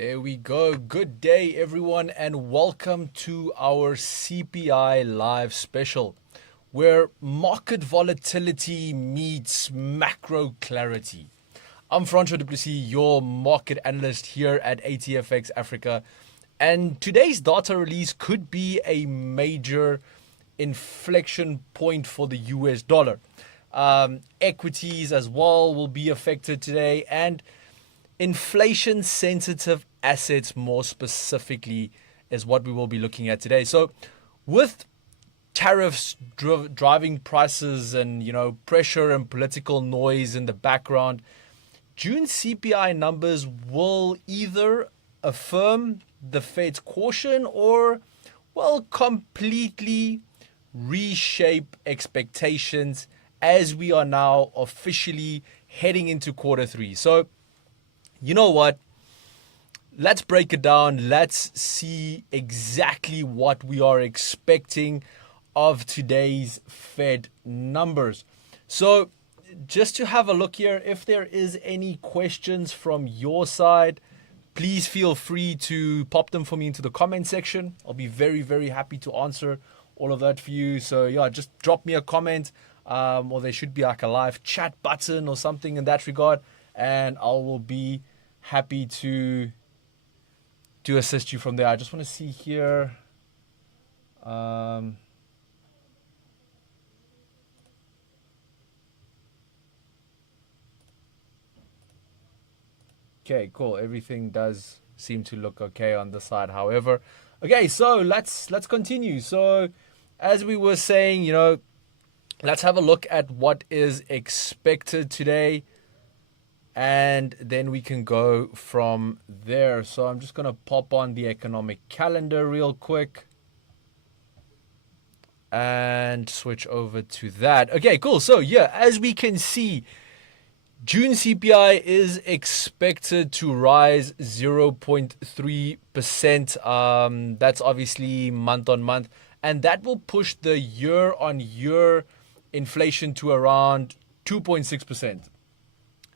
There we go. Good day, everyone, and welcome to our CPI live special, where market volatility meets macro clarity. I'm Francois Plessis, your market analyst here at ATFX Africa, and today's data release could be a major inflection point for the US dollar. Equities as well will be affected today, and inflation sensitive assets more specifically is what we will be looking at today. So with tariffs driving prices and pressure and political noise in the background, June CPI numbers will either affirm the Fed's caution or completely reshape expectations as we are now officially heading into quarter three. So you know what? Let's break it down. Let's see exactly what we are expecting of today's Fed numbers. So just to have a look here, if there is any questions from your side, please feel free to pop them for me into the comment section. I'll be very, very happy to answer all of that for you. So yeah, just drop me a comment, or there should be like a live chat button or something in that regard, and I will be happy to assist you from there. I just want to see here. Okay, cool. Everything does seem to look okay on the side. However, okay, so let's continue. So as we were saying, let's have a look at what is expected today, and then we can go from there. So I'm just going to pop on the economic calendar real quick and switch over to that. Okay, cool. So yeah, as we can see, June CPI is expected to rise 0.3%. That's obviously month on month, and that will push the year on year inflation to around 2.6%.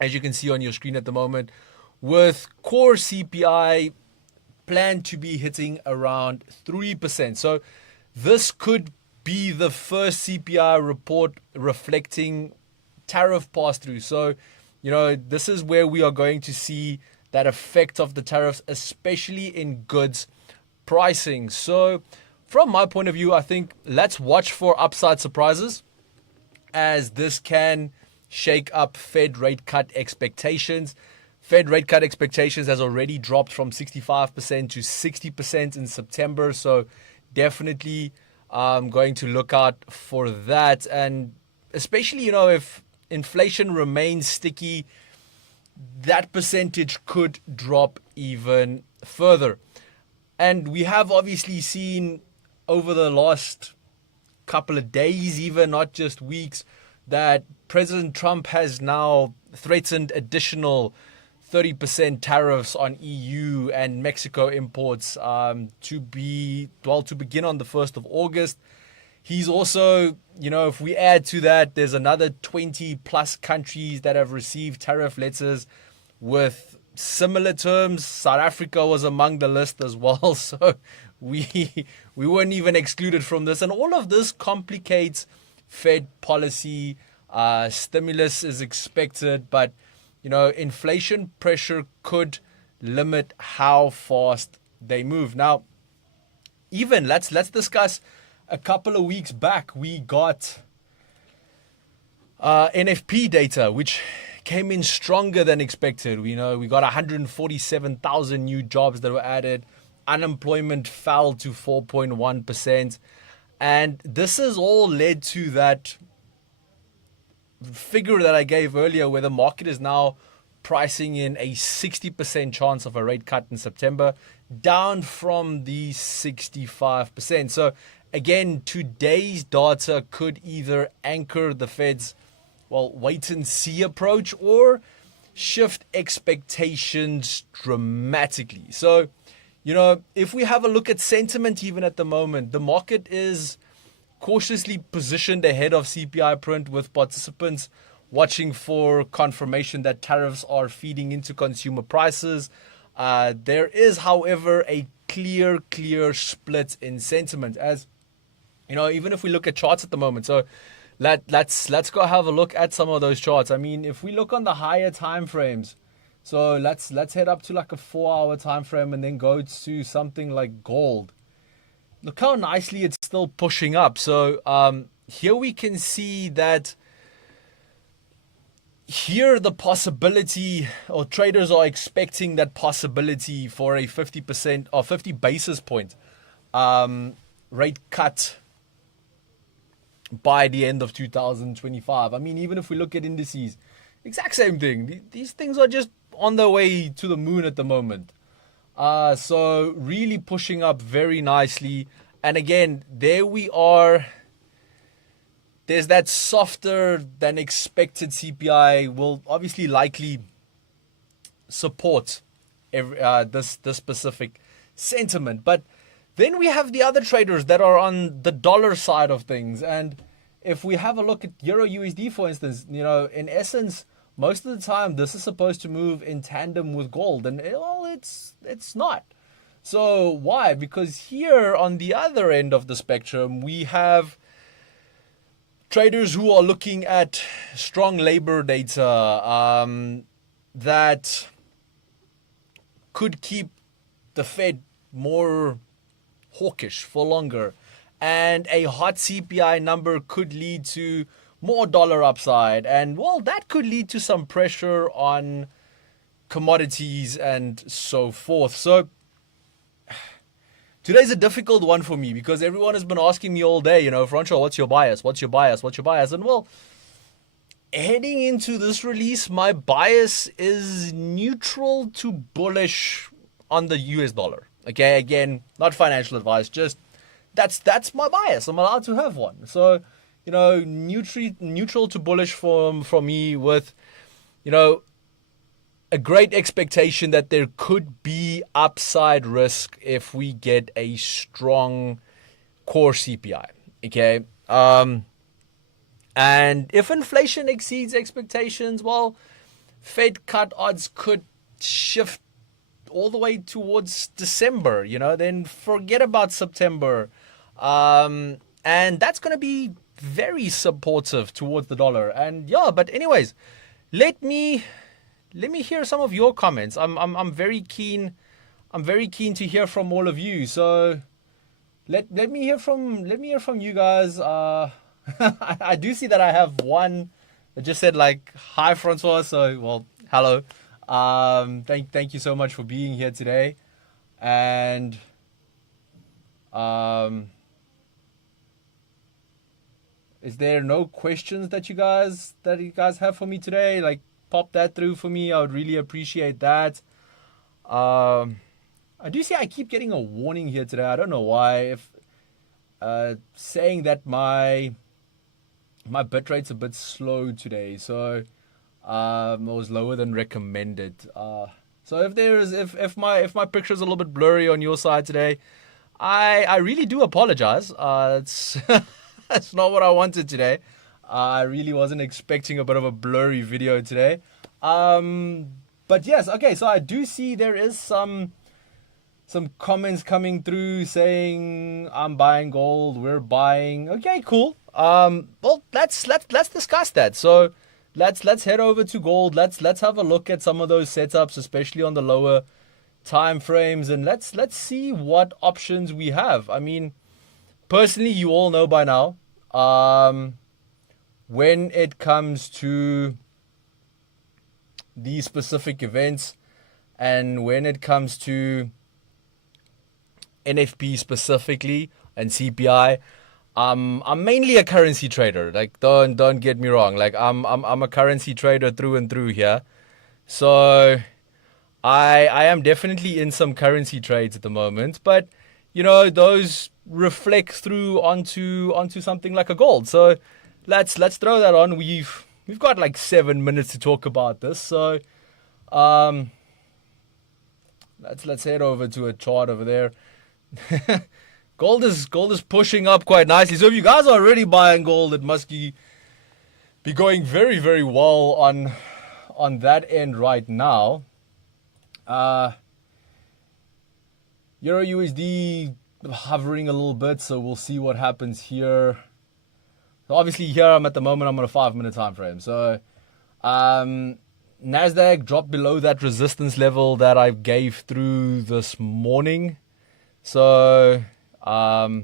As you can see on your screen at the moment, with core CPI planned to be hitting around 3%. So this could be the first CPI report reflecting tariff pass-through. So, this is where we are going to see that effect of the tariffs, especially in goods pricing. So from my point of view, I think let's watch for upside surprises, as this can shake up Fed rate cut expectations. Fed rate cut expectations has already dropped from 65% to 60% in September. So definitely going to look out for that. And especially, if inflation remains sticky, that percentage could drop even further. And we have obviously seen over the last couple of days, even not just weeks, that President Trump has now threatened additional 30% tariffs on EU and Mexico imports to begin on the 1st of August. He's also, if we add to that, there's another 20 plus countries that have received tariff letters with similar terms. South Africa was among the list as well. So we weren't even excluded from this. And all of this complicates Fed policy. Stimulus is expected, but inflation pressure could limit how fast they move. Now, even let's discuss. A couple of weeks back, we got NFP data, which came in stronger than expected. We got 147,000 new jobs that were added. Unemployment fell to 4.1%. And this has all led to that figure that I gave earlier, where the market is now pricing in a 60% chance of a rate cut in September, down from the 65%. So again, today's data could either anchor the Fed's wait and see approach or shift expectations dramatically. So, if we have a look at sentiment even at the moment, the market is cautiously positioned ahead of CPI print, with participants watching for confirmation that tariffs are feeding into consumer prices. There is, however, a clear split in sentiment, as you know, even if we look at charts at the moment. So let's go have a look at some of those charts. I mean, if we look on the higher time frames, so let's head up to like a 4-hour time frame and then go to something like gold. Look how nicely it's still pushing up. So here we can see that here the possibility, or traders are expecting that possibility for a 50% or 50 basis point rate cut by the end of 2025. I mean, even if we look at indices, exact same thing. These things are just on their way to the moon at the moment. So really pushing up very nicely. And again, there we are. There's that softer than expected CPI will obviously likely support this specific sentiment. But then we have the other traders that are on the dollar side of things. And if we have a look at Euro USD, for instance, you know, in essence, most of the time this is supposed to move in tandem with gold. And well, it's not. So why? Because here on the other end of the spectrum, we have traders who are looking at strong labor data that could keep the Fed more hawkish for longer. And a hot CPI number could lead to more dollar upside. And, well, that could lead to some pressure on commodities and so forth. So today's a difficult one for me because everyone has been asking me all day, you know, Francois, what's your bias? What's your bias? What's your bias? And well, heading into this release, my bias is neutral to bullish on the US dollar. Okay, again, not financial advice, just that's my bias. I'm allowed to have one. So, you know, neutral to bullish from me with, you know, a great expectation that there could be upside risk if we get a strong core CPI. Okay. And if inflation exceeds expectations, well, Fed cut odds could shift all the way towards December, you know, then forget about September. And that's going to be very supportive towards the dollar. And yeah, but anyways, let me hear some of your comments. I'm very keen. I'm very keen to hear from all of you. So let me hear from you guys. I do see that I have one that just said like hi Francois. So well, hello. Thank you so much for being here today. And is there no questions that you guys have for me today? Like, pop that through for me. I would really appreciate that. I do see I keep getting a warning here today. I don't know why. If saying that my bit rate's a bit slow today, so it was lower than recommended. So if my picture's a little bit blurry on your side today, I really do apologize. It's that's not what I wanted today. I really wasn't expecting a bit of a blurry video today. But yes, okay, so I do see there is some comments coming through saying I'm buying gold, we're buying. Okay, cool. Well, let's discuss that. So let's head over to gold. Let's have a look at some of those setups, especially on the lower time frames, and let's see what options we have. I mean, personally, you all know by now, when it comes to these specific events and when it comes to NFP specifically and CPI, I'm mainly a currency trader. Like, don't get me wrong. Like, I'm a currency trader through and through here. So I am definitely in some currency trades at the moment, but you know, those reflect through onto something like a gold. So let's throw that on. We've got like 7 minutes to talk about this. So let's head over to a chart over there. Gold is pushing up quite nicely. So if you guys are already buying gold, it must be going very, very well on that end right now. Euro USD hovering a little bit, so we'll see what happens here. So obviously here I'm at the moment, I'm on a 5-minute time frame. So Nasdaq dropped below that resistance level that I gave through this morning. So this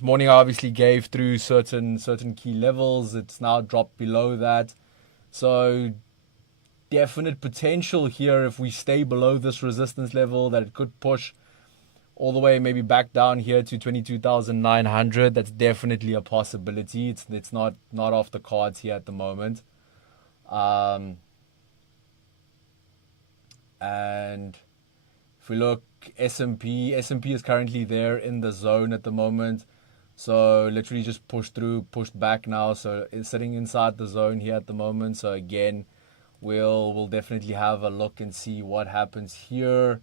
morning I obviously gave through certain key levels. It's now dropped below that. So definite potential here if we stay below this resistance level that it could push all the way maybe back down here to 22,900. That's definitely a possibility. It's not off the cards here at the moment. And if we look S&P is currently there in the zone at the moment. So literally just pushed back now. So it's sitting inside the zone here at the moment. So again, we'll definitely have a look and see what happens here.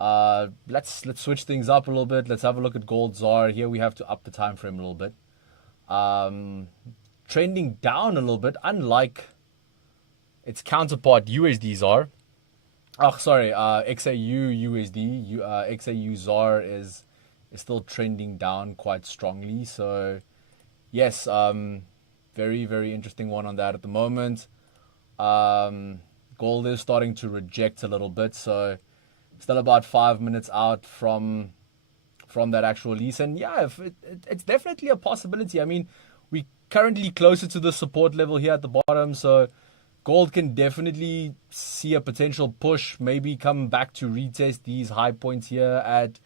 Let's switch things up a little bit. Let's have a look at gold ZAR. Here we have to up the time frame a little bit. Trending down a little bit, unlike its counterpart USD ZAR. Oh, sorry, XAU USD. XAU ZAR is still trending down quite strongly. So yes, very, very interesting one on that at the moment. Gold is starting to reject a little bit, so still about 5 minutes out from that actual release. And yeah, it's definitely a possibility. I mean, we're currently closer to the support level here at the bottom, so gold can definitely see a potential push, maybe come back to retest these high points here at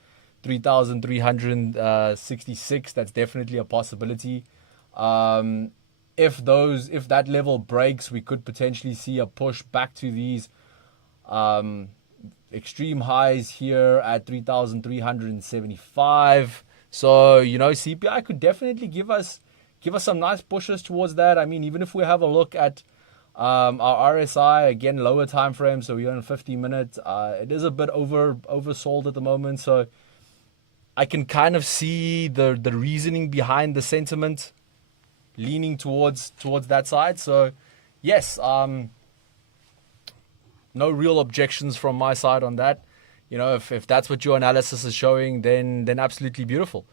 3,366. That's definitely a possibility. If that level breaks, we could potentially see a push back to these extreme highs here at 3,375. So, CPI could definitely give us some nice pushes towards that. I mean, even if we have a look at our RSI, again, lower time frame, so we're on 50 minutes. It is a bit oversold at the moment, so I can kind of see the reasoning behind the sentiment leaning towards that side. So yes, no real objections from my side on that. If that's what your analysis is showing, then absolutely beautiful.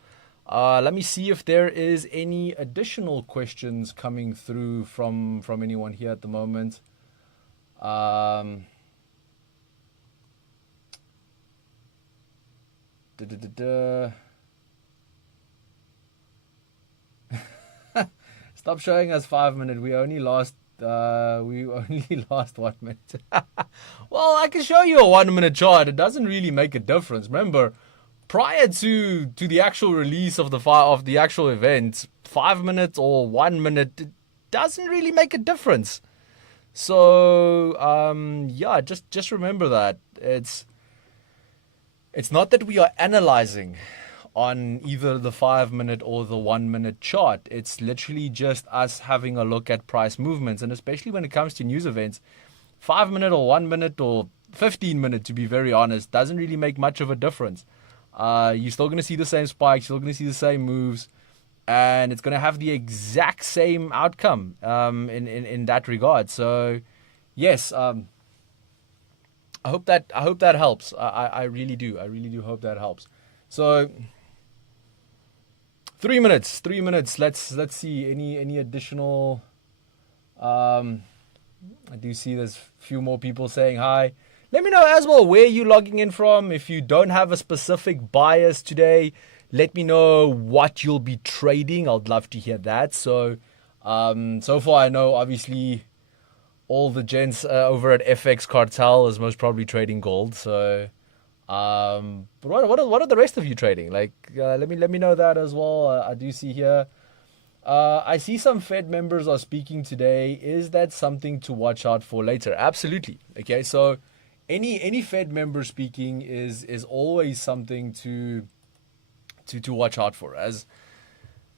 Let me see if there is any additional questions coming through from anyone here at the moment. Stop showing us 5 minutes. We only lost 1 minute. Well, I can show you a 1 minute chart. It doesn't really make a difference. Remember, prior to the actual release of the actual event, 5 minutes or 1 minute, it doesn't really make a difference. So yeah, just remember that it's not that we are analyzing on either the 5 minute or the 1 minute chart. It's literally just us having a look at price movements, and especially when it comes to news events, 5 minute or 1 minute or 15 minute, to be very honest, doesn't really make much of a difference. You're still going to see the same spikes, you're still going to see the same moves, and it's going to have the exact same outcome in that regard. So yes, I hope that helps. I really do hope that helps. So 3 minutes. Let's see any additional. I do see there's a few more people saying hi. Let me know as well where you're logging in from. If you don't have a specific bias today, let me know what you'll be trading. I'd love to hear that. So so far I know obviously all the gents over at FX Cartel is most probably trading gold. So but what are the rest of you trading? Like let me know that as well. I do see here. I see some Fed members are speaking today. Is that something to watch out for later? Absolutely. Okay, so any Fed member speaking is always something to watch out for, as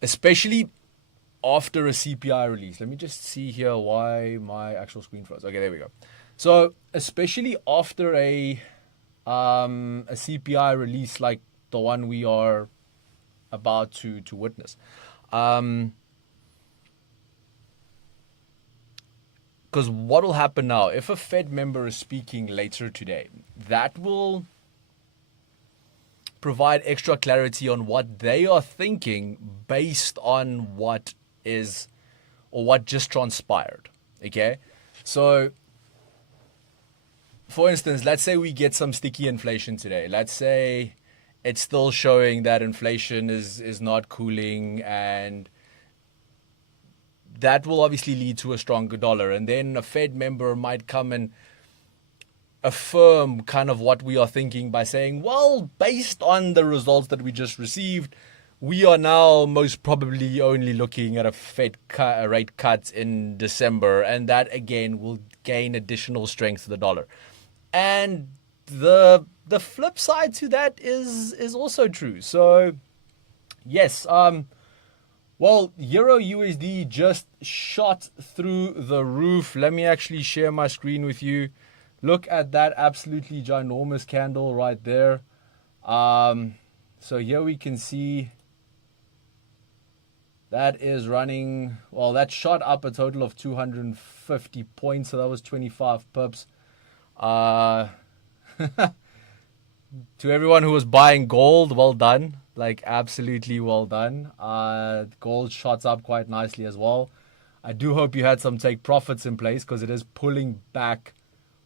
especially after a CPI release. Let me just see here why my actual screen froze. Okay, there we go. So especially after a CPI release like the one we are about to Because what will happen now, if a Fed member is speaking later today, that will provide extra clarity on what they are thinking based on what is or what just transpired. Okay? So, for instance, let's say we get some sticky inflation today. Let's say it's still showing that inflation is not cooling, and that will obviously lead to a stronger dollar. And then a Fed member might come and affirm kind of what we are thinking by saying, well, based on the results that we just received, we are now most probably only looking at a Fed rate cut in December. And that, again, will gain additional strength to the dollar. And the flip side to that is also true. So, yes, well, Euro USD just shot through the roof. Let me actually share my screen with you. Look at that absolutely ginormous candle right there. So here we can see that is running, well, that shot up a total of 250 points. So that was 25 pips. To everyone who was buying gold, well done. Like, absolutely well done. Gold shot up quite nicely as well. I do hope you had some take profits in place, because it is pulling back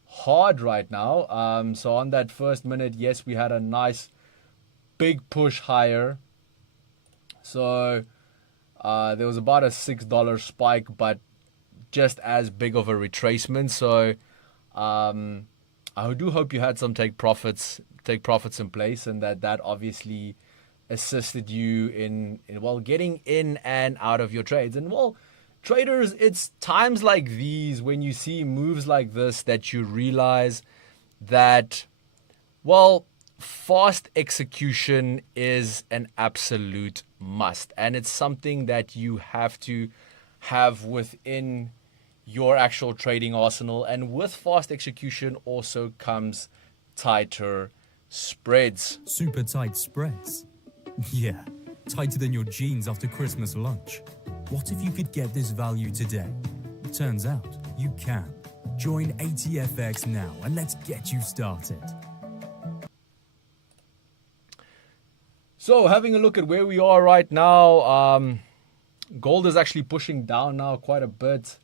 hard right now. So on that first minute, yes, we had a nice big push higher. So there was about a $6 spike, but just as big of a retracement. So I do hope you had some take profits in place, and that obviously assisted you in well, getting in and out of your trades. And well, traders, it's times like these when you see moves like this that you realize that, well, fast execution is an absolute must, and it's something that you have to have within your actual trading arsenal. And with fast execution also comes tighter spreads. Super tight spreads? Yeah, tighter than your jeans after Christmas lunch. What if you could get this value today? Turns out you can. Join ATFX now and let's get you started. So having a look at where we are right now, gold is actually pushing down now quite a bit.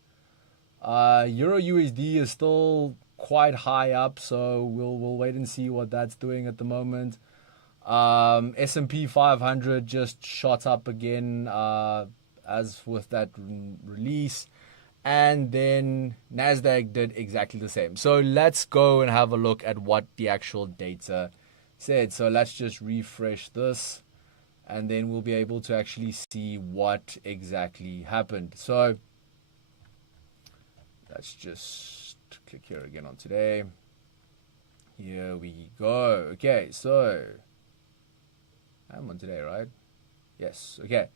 Euro USD is still quite high up, so we'll wait and see what that's doing at the moment. S&P 500 just shot up again, as with that release, and then Nasdaq did exactly the same. So let's go and have a look at what the actual data said. So let's just refresh this, and then we'll be able to actually see what exactly happened. So let's just click here again on today. Here we go. Okay, so I'm on today, right? Yes, okay.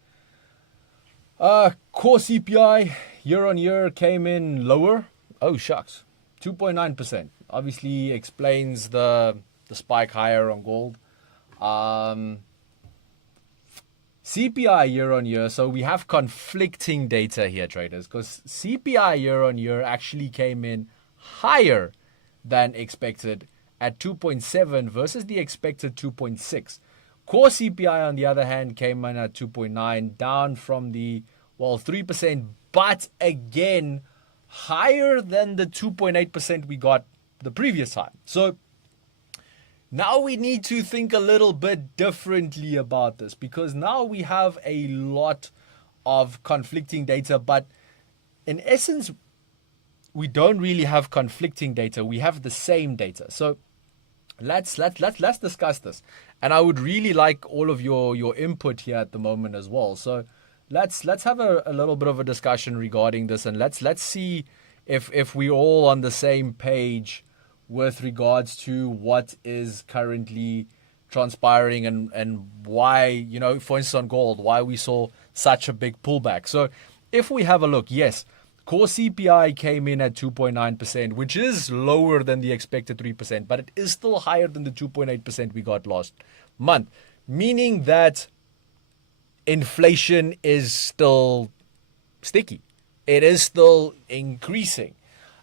Core CPI year on year came in lower. Oh, shucks. 2.9%. Obviously explains the spike higher on gold. CPI year on year. So we have conflicting data here, traders, because CPI year on year actually came in higher than expected at 2.7 versus the expected 2.6. Core CPI, on the other hand, came in at 2.9, down from the, well, 3%, but again, higher than the 2.8% we got the previous time. So now we need to think a little bit differently about this, because now we have a lot of conflicting data, but in essence, we don't really have conflicting data. We have the same data. So let's discuss this. And I would really like all of your input here at the moment as well. So let's have a little bit of a discussion regarding this, and let's see if we're all on the same page with regards to what is currently transpiring and why, you know, for instance on gold, why we saw such a big pullback. So if we have a look, yes, core CPI came in at 2.9%, which is lower than the expected 3%, but it is still higher than the 2.8% we got last month, meaning that inflation is still sticky. It is still increasing.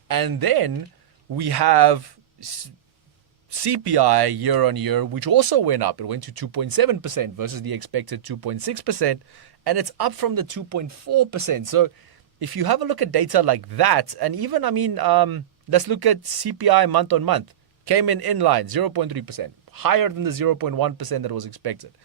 And then we have CPI year on year, which also went up. It went to 2.7% versus the expected 2.6%, and it's up from the 2.4%. So if you have a look at data like that, and even, let's look at CPI month on month, came in line, 0.3%, higher than the 0.1% that was expected.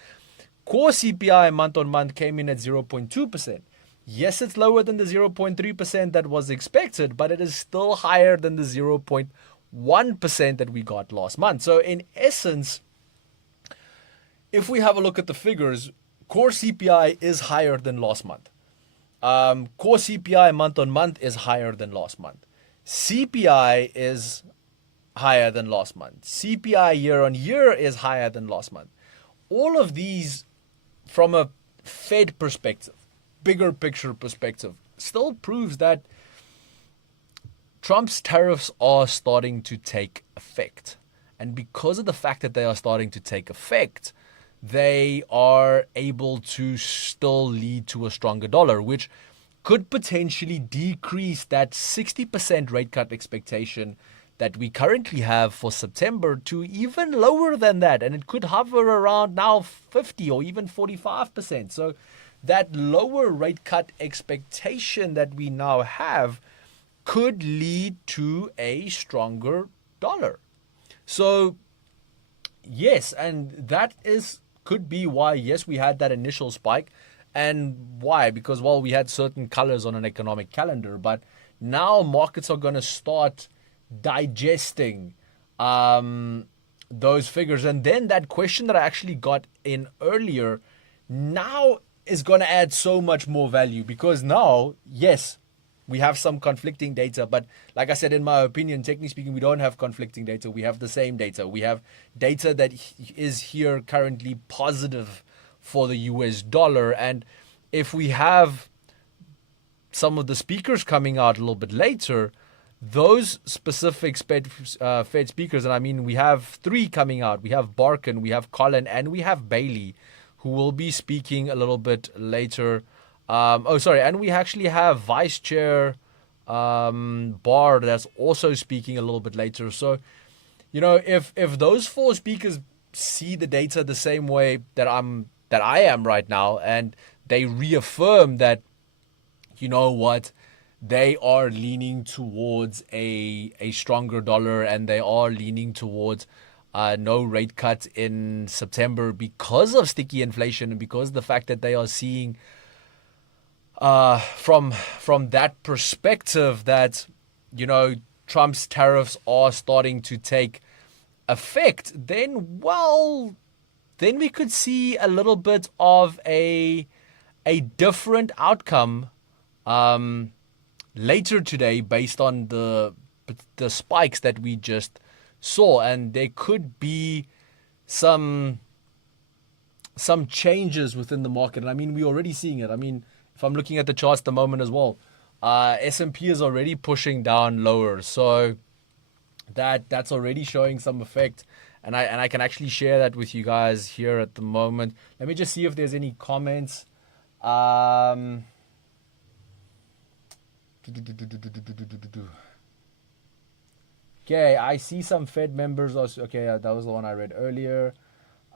Core CPI month on month came in at 0.2%. Yes, it's lower than the 0.3% that was expected, but it is still higher than the 0.1% that we got last month. So in essence, if we have a look at the figures, core CPI is higher than last month. Core CPI month on month is higher than last month. CPI is higher than last month. CPI year on year is higher than last month. All of these, from a Fed perspective, bigger picture perspective, still proves that Trump's tariffs are starting to take effect. And because of the fact that they are starting to take effect, they are able to still lead to a stronger dollar, which could potentially decrease that 60% rate cut expectation that we currently have for September to even lower than that. And it could hover around now 50 or even 45%. So that lower rate cut expectation that we now have could lead to a stronger dollar. So yes, and that could be why, yes, we had that initial spike. And why? Because, well, we had certain colors on an economic calendar, but now markets are going to start digesting those figures. And then that question that I actually got in earlier now is going to add so much more value, because now, yes, we have some conflicting data, but like I said, in my opinion, technically speaking, we don't have conflicting data. We have the same data. We have data that is here currently positive for the US dollar. And if we have some of the speakers coming out a little bit later, those specific Fed speakers, and we have 3 coming out. We have Barkin, we have Colin, and we have Bailey, who will be speaking a little bit later. And we actually have Vice Chair Barr that's also speaking a little bit later. So, if those 4 speakers see the data the same way that I am right now, and they reaffirm that, you know what, they are leaning towards a stronger dollar, and they are leaning towards no rate cut in September because of sticky inflation, and because of the fact that they are seeing from that perspective that, Trump's tariffs are starting to take effect, then we could see a little bit of a different outcome later today based on the spikes that we just saw. And there could be some changes within the market. And we're already seeing it. If I'm looking at the charts at the moment as well, S&P is already pushing down lower. So that's already showing some effect. And I can actually share that with you guys here at the moment. Let me just see if there's any comments. Okay, I see some Fed members. Okay, that was the one I read earlier.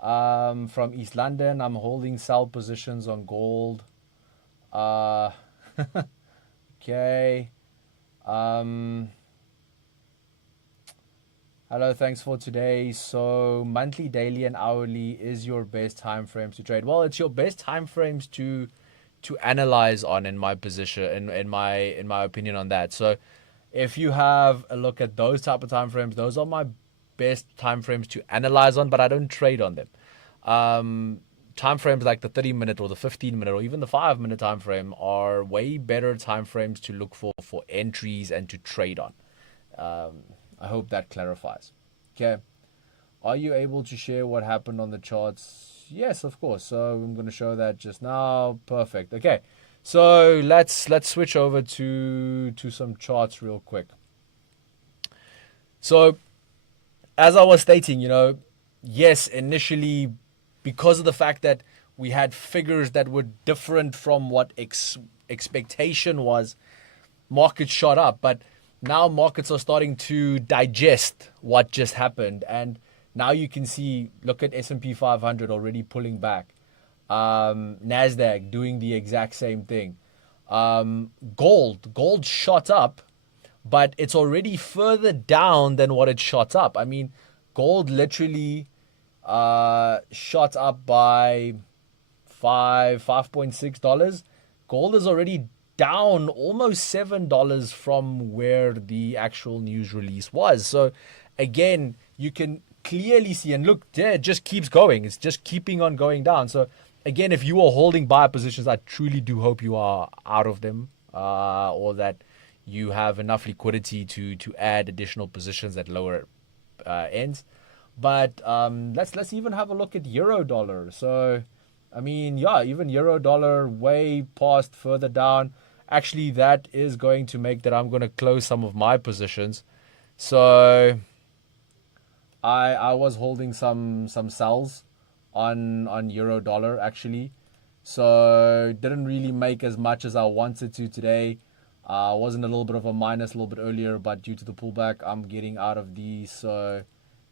From East London, I'm holding sell positions on gold. Okay. Hello, thanks for today. So monthly, daily, and hourly is your best time frames to trade. Well, it's your best time frames to analyze on, in my position, in my opinion on that. So if you have a look at those type of time frames, those are my best time frames to analyze on, but I don't trade on them. Time frames like the 30-minute or the 15-minute or even the 5-minute time frame are way better time frames to look for entries and to trade on. I hope that clarifies. Okay. Are you able to share what happened on the charts? Yes, of course. So I'm going to show that just now. Perfect. Okay. So let's switch over to some charts real quick. So as I was stating, yes, initially, because of the fact that we had figures that were different from what expectation was, market shot up. But now markets are starting to digest what just happened. And now you can see, look at S&P 500 already pulling back. Nasdaq doing the exact same thing. Gold shot up, but it's already further down than what it shot up. I mean, gold literally shot up by $5.6. Gold is already down almost $7 from where the actual news release was. So again, you can clearly see, and look, there it just keeps going. It's just keeping on going down. So again, if you are holding buy positions, I truly do hope you are out of them, or that you have enough liquidity to add additional positions at lower ends. But let's even have a look at euro dollar. So I mean, yeah, even euro dollar way past further down. Actually, that is going to make that I'm going to close some of my positions. So I was holding some sells on euro dollar actually. So didn't really make as much as I wanted to today. Wasn't a little bit of a minus a little bit earlier, but due to the pullback, I'm getting out of these. So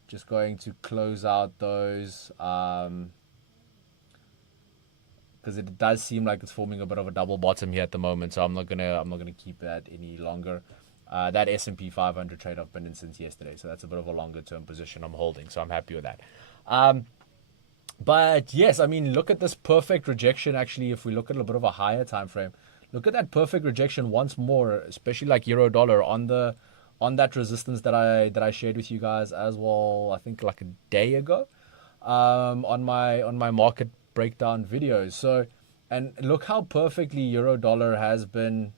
just going to close out those. Because it does seem like it's forming a bit of a double bottom here at the moment, so I'm not gonna keep that any longer. That S&P 500 trade I've been in since yesterday, so that's a bit of a longer term position I'm holding, so I'm happy with that. But yes, I mean, look at this perfect rejection. Actually, if we look at a bit of a higher time frame, look at that perfect rejection once more, especially like euro dollar on that resistance that I shared with you guys as well. I think like a day ago, on my market breakdown videos. So, and look how perfectly euro dollar has been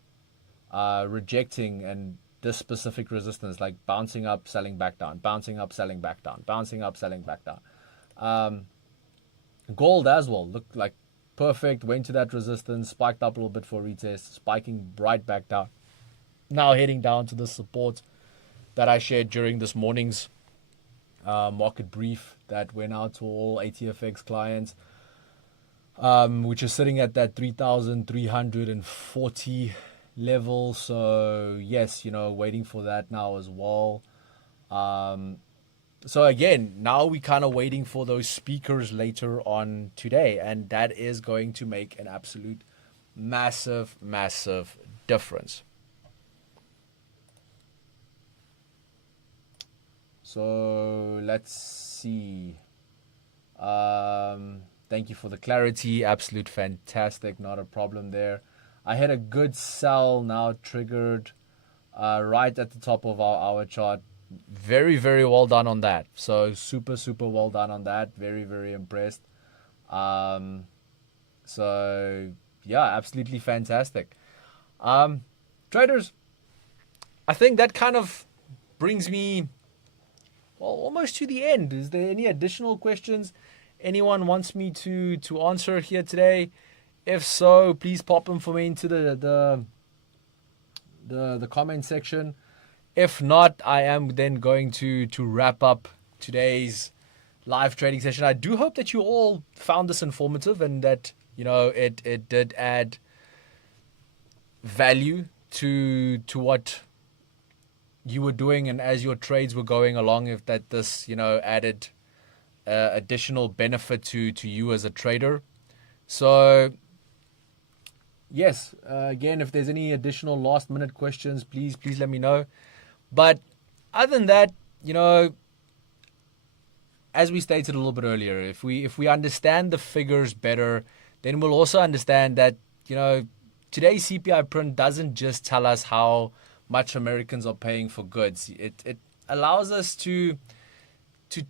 rejecting and this specific resistance, like bouncing up, selling back down, bouncing up, selling back down, bouncing up, selling back down. Gold as well looked like perfect, went to that resistance, spiked up a little bit for retest, spiking right back down, now heading down to the support that I shared during this morning's market brief that went out to all ATFX clients, which is sitting at that 3,340 level. So yes, waiting for that now as well. So again, now we kind of waiting for those speakers later on today, and that is going to make an absolute massive difference. So let's see. Thank you for the clarity. Absolute fantastic. Not a problem there. I had a good sell now triggered right at the top of our hour chart. Very well done on that. So super well done on that. Very impressed. So yeah, absolutely fantastic. Traders, I think that kind of brings me almost to the end. Is there any additional questions anyone wants me to answer here today? If so, please pop them for me into the comment section. If not, I am then going to wrap up today's live trading session. I do hope that you all found this informative and that it did add value to what you were doing, and as your trades were going along, if that this added additional benefit to you as a trader. So yes, again, if there's any additional last minute questions, please let me know. But other than that, as we stated a little bit earlier, if we understand the figures better, then we'll also understand that today's CPI print doesn't just tell us how much Americans are paying for goods. It allows us to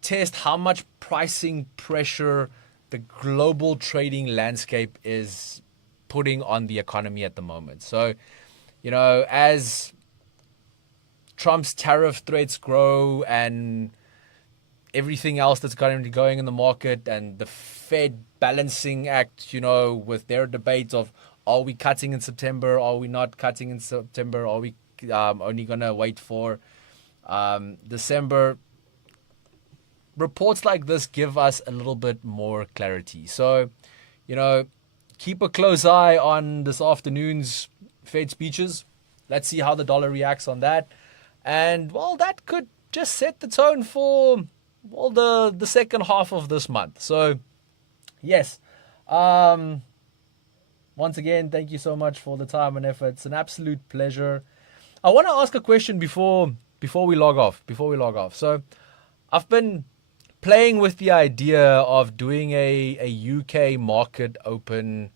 test how much pricing pressure the global trading landscape is putting on the economy at the moment. So, as Trump's tariff threats grow and everything else that's currently going in the market, and the Fed balancing act, with their debate of, are we cutting in September? Are we not cutting in September? Are we only going to wait for December? Reports like this give us a little bit more clarity. So, keep a close eye on this afternoon's Fed speeches. Let's see how the dollar reacts on that. And, well, that could just set the tone for, well, the second half of this month. So, yes. Once again, thank you so much for the time and effort. It's an absolute pleasure. I want to ask a question before we log off. So, I've been playing with the idea of doing a UK market open,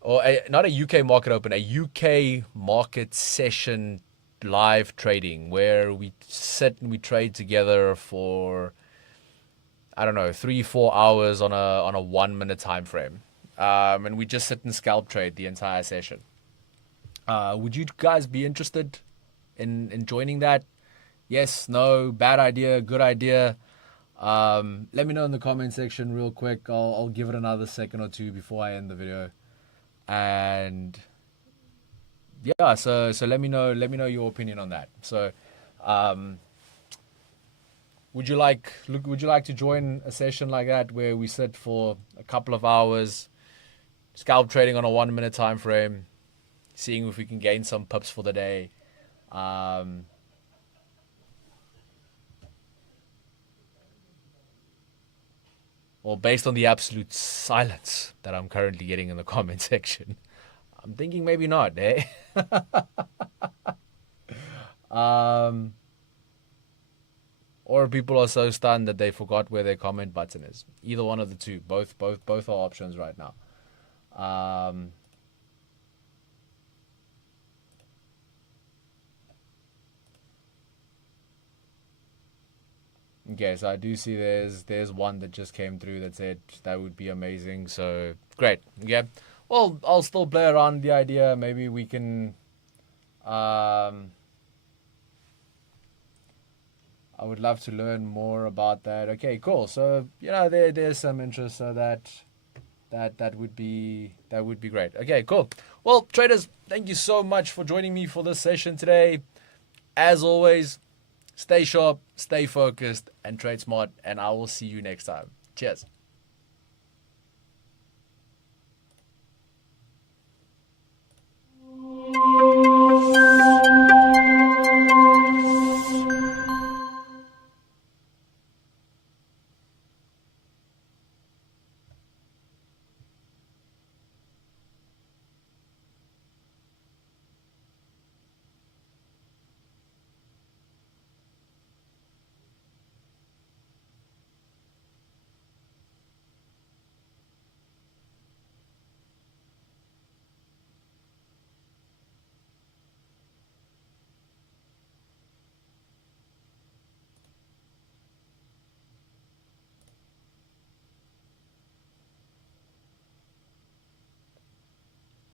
or not a UK market open, a UK market session live trading, where we sit and we trade together for, I don't know, 3-4 hours on a 1 minute time frame, and we just sit and scalp trade the entire session. Would you guys be interested in joining that? Yes, no, bad idea, good idea? Let me know in the comment section real quick. I'll give it another second or two before I end the video. And yeah, so let me know your opinion on that. So, would you like to join a session like that where we sit for a couple of hours, scalp trading on a 1 minute time frame, seeing if we can gain some pips for the day? Well, based on the absolute silence that I'm currently getting in the comment section, I'm thinking maybe not, eh? Or people are so stunned that they forgot where their comment button is. Either one of the two. Both are options right now. Okay, so I do see there's one that just came through that said that would be amazing. So great. Okay. Well, I'll still play around the idea. Maybe we can. I would love to learn more about that. Okay, cool. So there's some interest. So that would be great. Okay, cool. Well, traders, thank you so much for joining me for this session today. As always, stay sharp, stay focused, and trade smart. And I will see you next time. Cheers.